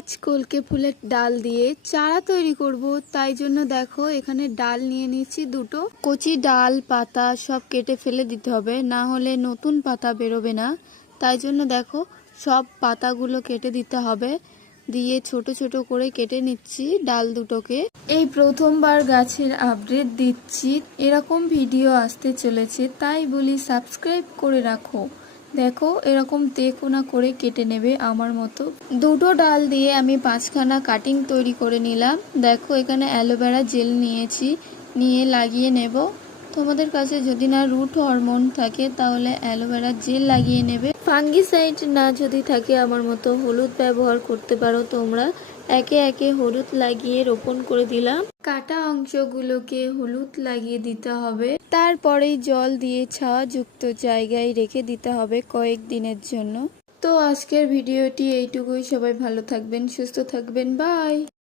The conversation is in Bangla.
আজ কলকে ফুলের ডাল দিয়ে চারা তৈরি করব, তাই জন্য দেখো এখানে ডাল নিয়ে নিচ্ছি দুটো। কচি ডাল পাতা সব কেটে ফেলে দিতে হবে, না হলে নতুন পাতা বেরোবে না। তাই জন্য দেখো সব পাতাগুলো কেটে দিতে হবে, দিয়ে ছোট ছোট করে কেটে নিচ্ছি ডাল দুটোকে। এই প্রথমবার গাছের আপডেট দিচ্ছি, এরকম ভিডিও আসতে চলেছে, তাই বলি সাবস্ক্রাইব করে রাখো। দেখো এরকম তেকোনা করে কেটে নেবে আমার মতো। দুটো ডাল দিয়ে আমি 5খানা কাটিং তৈরি করে নিলাম। দেখো এখানে অ্যালোভেরা জেল নিয়েছি, নিয়ে লাগিয়ে নেব। তোমাদের কাছে যদি না রুট হরমোন থাকে তাহলে অ্যালোভেরা জেল লাগিয়ে নেবে। ফাঙ্গিসাইড না যদি থাকে আমার মতো হলুদ ব্যবহার করতে পারো তোমরা। একে একে হলুদ লাগিয়ে রোপণ করে দিলাম। কাটা অংশগুলোকে হলুদ লাগিয়ে দিতে হবে, তারপরেই জল দিয়ে ছায়াযুক্ত জায়গায় রেখে দিতে হবে কয়েকদিনের জন্য। তো আজকের ভিডিওটি এইটুকুই। সবাই ভালো থাকবেন, সুস্থ থাকবেন, বাই।